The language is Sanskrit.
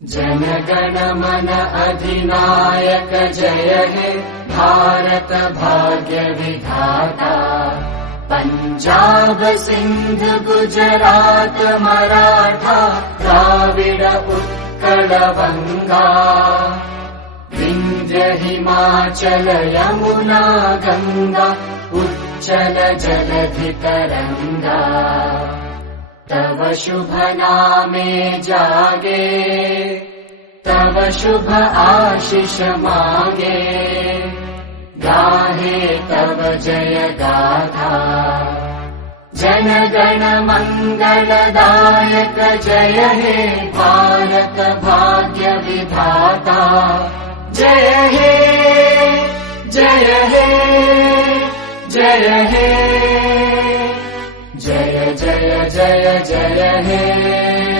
जनगण मन अधिनायक जय हे भारत भाग्य विधाता। पंजाब सिंध गुजरात मराठा द्राविड उत्कल बंगा। विंध्य हिमाचल यमुना गंगा उच्चल जलधि तरंगा। तव शुभ नामे जागे तव शुभ आशीष मांगे। गाहे तव जय गाथा जन गण मंगलदायक जय हे भारत भाग्य विधाता। जय हे जय हे जय हे जय जय जय जय हे।